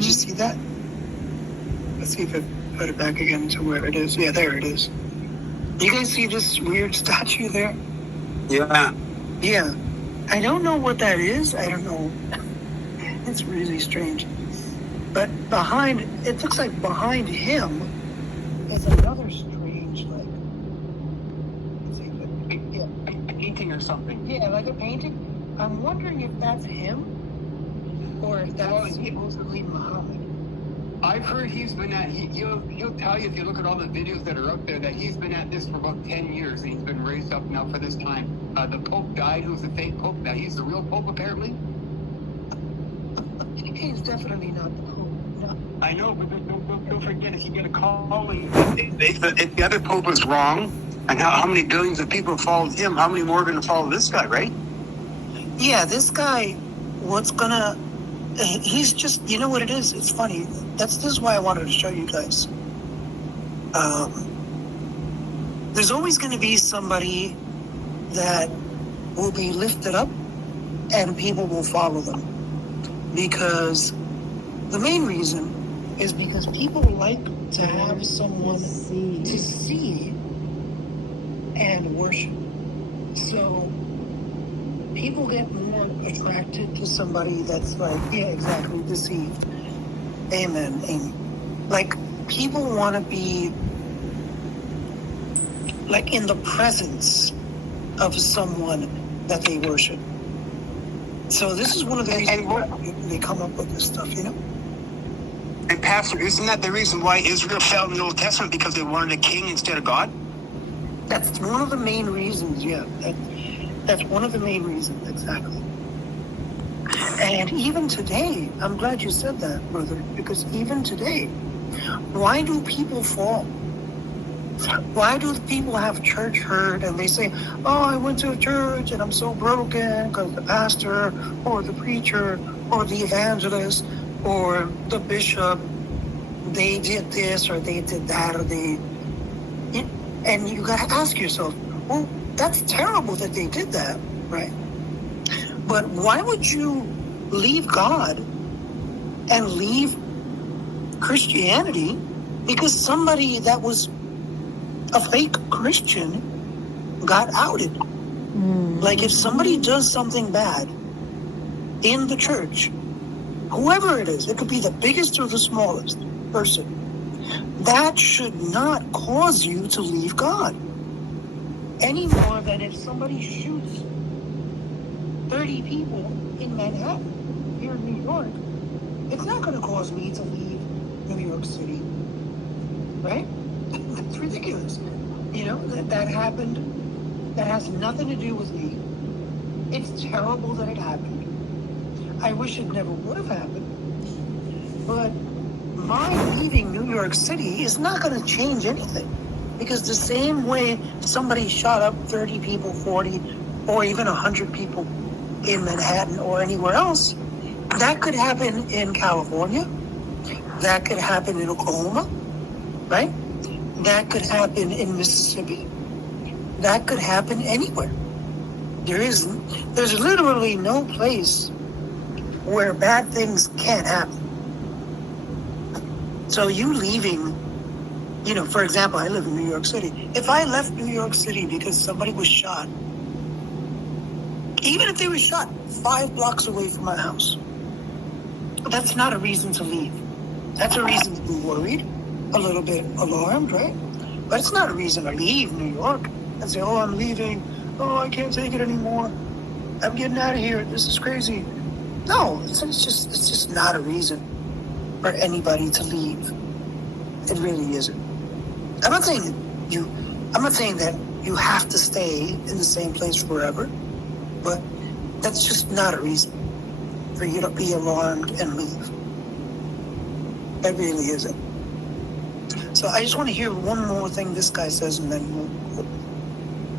Did you see that? Let's see if I put it back again to where it is. Yeah, there it is. You guys see this weird statue there? Yeah. Yeah. I don't know what that is. I don't know. It's really strange. But behind, it looks like behind him is another strange, like, yeah, A painting or something. yeah, like a painting. I'm wondering if that's him or if that's supposedly Muhammad. I've heard he's been at, he'll tell you if you look at all the videos that are out there that he's been at this for about 10 years and he's been raised up now for this time. The Pope died, who's the fake Pope. Now he's the real Pope apparently. He's definitely not the Pope. No. I know, but don't forget if you get a call, if the other Pope was wrong, and how many billions of people followed him, how many more are going to follow this guy, right? Yeah, this guy, he's just, you know what it is? It's funny. This is why I wanted to show you guys. There's always going to be somebody that will be lifted up and people will follow them. Because the main reason is because people like to have someone to see and worship. So people get more attracted to somebody that's like, yeah, exactly, deceived. Amen, Amy. Like, people want to be like in the presence of someone that they worship. So this is one of the reasons why they come up with this stuff, you know? And Pastor, isn't that the reason why Israel fell in the Old Testament? Because they wanted a king instead of God? That's one of the main reasons, yeah. That's one of the main reasons, exactly. And even today, I'm glad you said that, brother, because even today, why do people fall? Why do people have church hurt and they say, oh, I went to a church and I'm so broken because the pastor or the preacher or the evangelist or the bishop, they did this or they did that or and you got to ask yourself, well, that's terrible that they did that, right? But why would you leave God and leave Christianity because somebody that was a fake Christian got outed? Like, if somebody does something bad in the church, whoever it is, it could be the biggest or the smallest person, that should not cause you to leave God. Any more than if somebody shoots 30 people in Manhattan, here in New York, it's not going to cause me to leave New York City, right? That's ridiculous. You know, that happened. That has nothing to do with me. It's terrible that it happened. I wish it never would have happened. But my leaving New York City is not going to change anything. Because the same way somebody shot up 30 people, 40, or even 100 people in Manhattan or anywhere else, that could happen in California. That could happen in Oklahoma, right? That could happen in Mississippi. That could happen anywhere. There's literally no place where bad things can't happen. So you leaving, you know, for example, I live in New York City. If I left New York City because somebody was shot, even if they were shot 5 blocks away from my house, that's not a reason to leave. That's a reason to be worried, a little bit alarmed, right? But it's not a reason to leave New York and say, oh, I'm leaving. Oh, I can't take it anymore. I'm getting out of here. This is crazy. No, it's just not a reason for anybody to leave. It really isn't. I'm not saying that you have to stay in the same place forever, but that's just not a reason for you to be alarmed and leave. It really isn't. So I just want to hear one more thing this guy says, and then we'll